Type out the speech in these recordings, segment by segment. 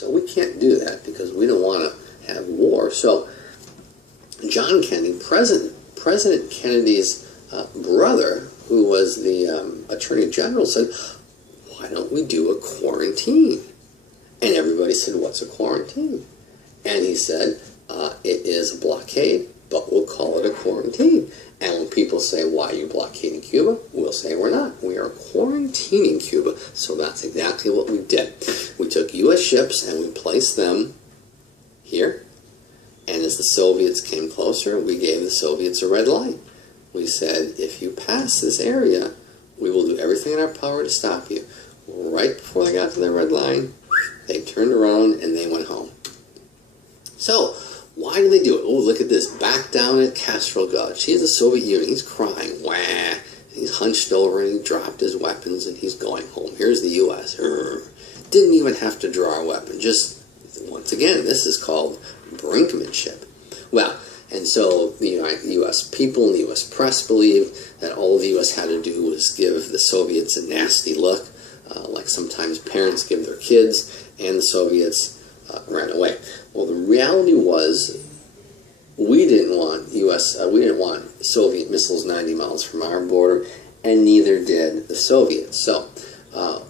So we can't do that because we don't want to have war. So John Kennedy, President Kennedy's brother, who was the Attorney General, said, why don't we do a quarantine? And everybody said, what's a quarantine? And he said, it is a blockade, but we'll call it a quarantine. And when people say, why are you blockading Cuba? We'll say we're not. We are quarantining Cuba. So that's exactly what we did. We took U.S. ships and we placed them here. And as the Soviets came closer, we gave the Soviets a red light. We said, if you pass this area, we will do everything in our power to stop you. Right before they got to the red line, they turned around and they went home. So, why do they do it? Oh, look at this. Back down at Castro Gulch. Here's the Soviet Union. He's crying. Wah. And he's hunched over and he dropped his weapons and he's going home. Here's the U.S. Didn't even have to draw a weapon. Just, once again, this is called brinkmanship. Well, and so the U.S. people and the U.S. press believe that all the U.S. had to do was give the Soviets a nasty look, like sometimes parents give their kids, and the Soviets ran away. Well, the reality was we didn't want Soviet missiles 90 miles from our border, and neither did the Soviets. So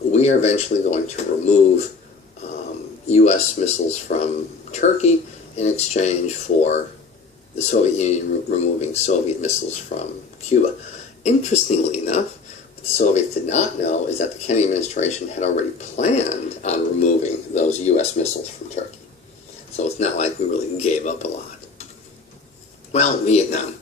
we are eventually going to remove U.S. missiles from Turkey in exchange for the Soviet Union removing Soviet missiles from Cuba. Interestingly enough, what the Soviets did not know is that the Kennedy administration had already planned on removing those U.S. missiles from Turkey. So it's not like we really gave up a lot. Well, Vietnam.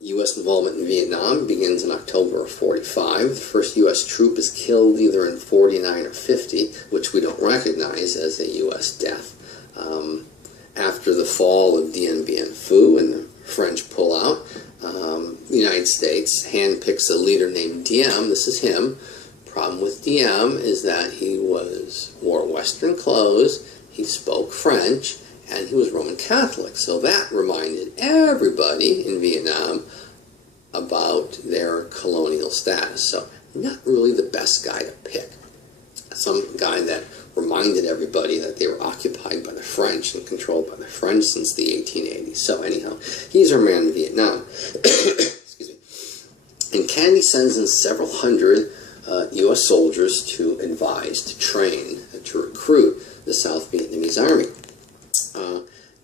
U.S. involvement in Vietnam begins in October of 45. The first U.S. troop is killed either in 49 or 50, which we don't recognize as a U.S. death. After the fall of Dien Bien Phu and the French pull out, the United States handpicks a leader named Diem. This is him. Problem with Diem is that he wore Western clothes, he spoke French, and he was Roman Catholic. So that reminded everybody in Vietnam about their colonial status. So not really the best guy to pick. Some guy that reminded everybody that they were occupied by the French and controlled by the French since the 1880s. So anyhow, he's our man in Vietnam. Excuse me. And Kennedy sends in several hundred U.S. soldiers to advise, to train, to recruit the South Vietnamese army.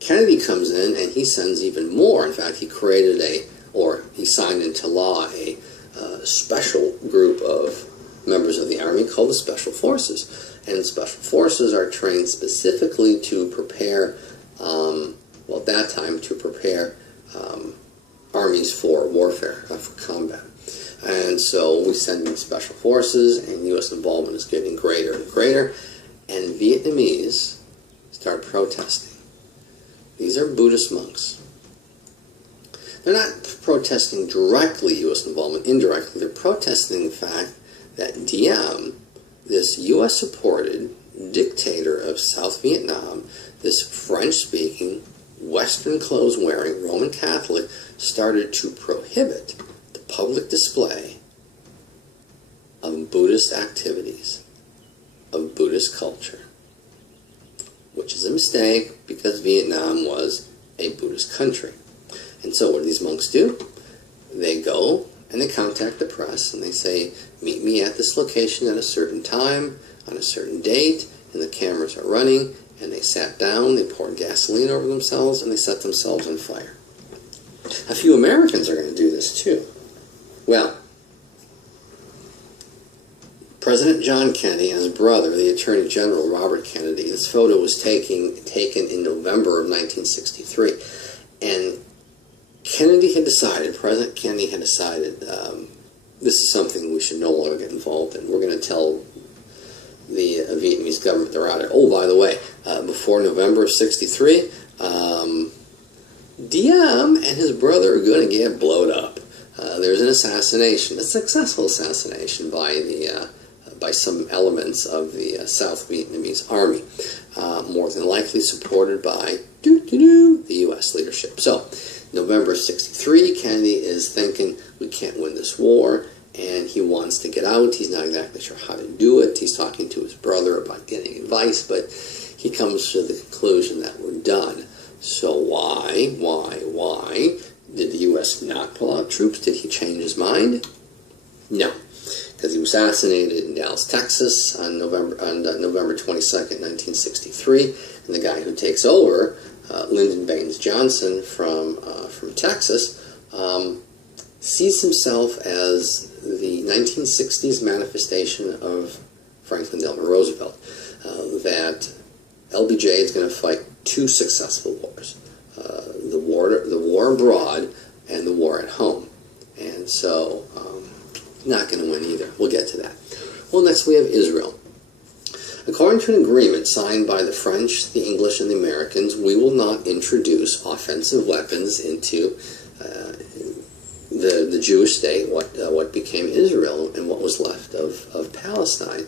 Kennedy comes in and he sends even more. In fact, he created he signed into law a special group of members of the Army called the Special Forces. And the Special Forces are trained specifically to prepare, at that time, to prepare armies for warfare, for combat. And so we send in Special Forces, and U.S. involvement is getting greater and greater, and Vietnamese start protesting. These are Buddhist monks. They're not protesting directly U.S. involvement, indirectly. They're protesting the fact that Diem, this U.S.-supported dictator of South Vietnam, this French-speaking, Western clothes-wearing Roman Catholic, started to prohibit the public display of Buddhist activities, of Buddhist culture, which is a mistake because Vietnam was a Buddhist country. And so what do these monks do? They go and they contact the press and they say, meet me at this location at a certain time, on a certain date, and the cameras are running, and they sat down, they poured gasoline over themselves, and they set themselves on fire. A few Americans are going to do this too. Well, President John Kennedy and his brother, the Attorney General Robert Kennedy, this photo was taken in November of 1963, and President Kennedy had decided, this is something we should no longer get involved in. We're going to tell the Vietnamese government they're out of it. Oh, by the way, before November of 63, Diem and his brother are going to get blowed up. There's an assassination, a successful assassination by some elements of the South Vietnamese army, more than likely supported by the U.S. leadership. So, November 63, Kennedy is thinking, we can't win this war, and he wants to get out. He's not exactly sure how to do it. He's talking to his brother about getting advice, but he comes to the conclusion that we're done. So why did the U.S. not pull out troops? Did he change his mind? No, because he was assassinated in Dallas, Texas on November 22nd, 1963, and the guy who takes over, Lyndon Baines Johnson from Texas, sees himself as the 1960s manifestation of Franklin Delano Roosevelt, that LBJ is going to fight two successful wars, the war abroad and the war at home. And so, not going to win either. We'll get to that. Well, next we have Israel. According to an agreement signed by the French, the English, and the Americans, we will not introduce offensive weapons into the Jewish state, what became Israel, and what was left of Palestine.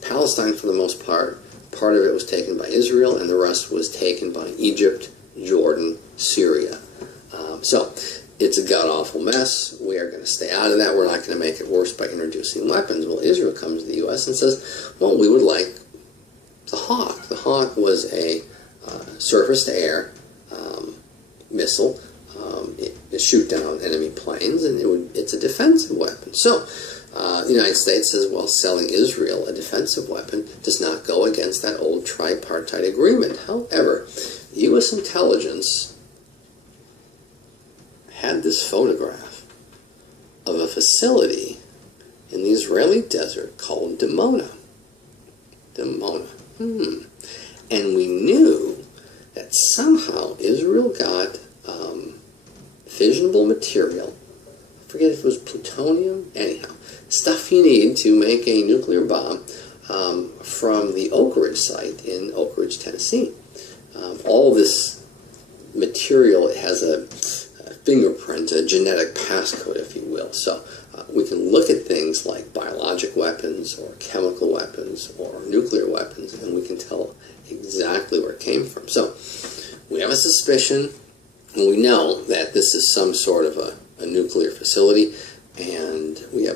Palestine, for the most part of it was taken by Israel, and the rest was taken by Egypt, Jordan, Syria. So it's a god-awful mess. We are going to stay out of that. We're not going to make it worse by introducing weapons. Well, Israel comes to the U.S. and says, well, we would like the Hawk. The Hawk was a surface-to-air missile. It shoot down enemy planes, and it's a defensive weapon. So the United States says, well, selling Israel a defensive weapon does not go against that old tripartite agreement. However, U.S. intelligence had this photograph of a facility in the Israeli desert called Dimona. And we knew that somehow Israel got fissionable material. I forget if it was plutonium. Anyhow, stuff you need to make a nuclear bomb from the Oak Ridge site in Oak Ridge, Tennessee. All this material, it has a fingerprint, a genetic passcode, if you will. So we can look at things like biologic weapons or chemical weapons or nuclear weapons, and we can tell exactly where it came from. So we have a suspicion, and we know that this is some sort of a nuclear facility, and we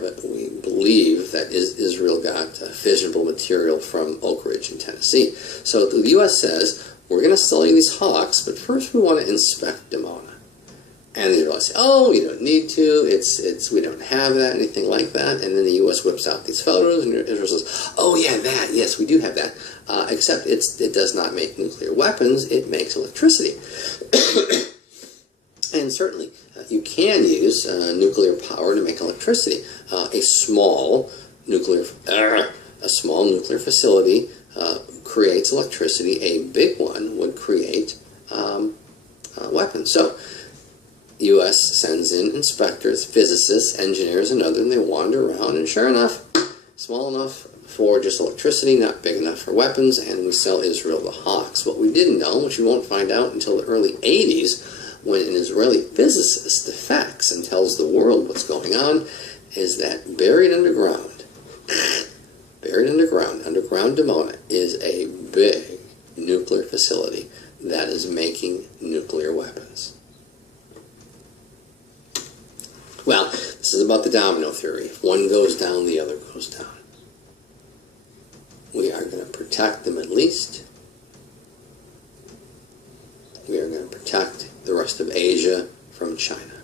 believe that Israel got fissionable material from Oak Ridge in Tennessee. So the U.S. says, we're going to sell you these Hawks, but first we want to inspect Dimona. And the U.S. say, oh, you don't need to, we don't have that, anything like that. And then the U.S. whips out these photos, and Israel says, oh yeah, that, yes, we do have that. Except it does not make nuclear weapons, it makes electricity. And certainly, you can use nuclear power to make electricity. A small nuclear facility creates electricity. A big one would create weapons. So, U.S. sends in inspectors, physicists, engineers, and others, and they wander around, and sure enough, small enough for just electricity, not big enough for weapons, and we sell Israel the Hawks. What we didn't know, which we won't find out until the early 80s, when an Israeli physicist defects and tells the world what's going on, is that buried underground Dimona is a big nuclear facility that is making nuclear weapons. Well, this is about the domino theory. If one goes down, the other goes down. We are going to protect the Middle East. We are going to protect the rest of Asia from China.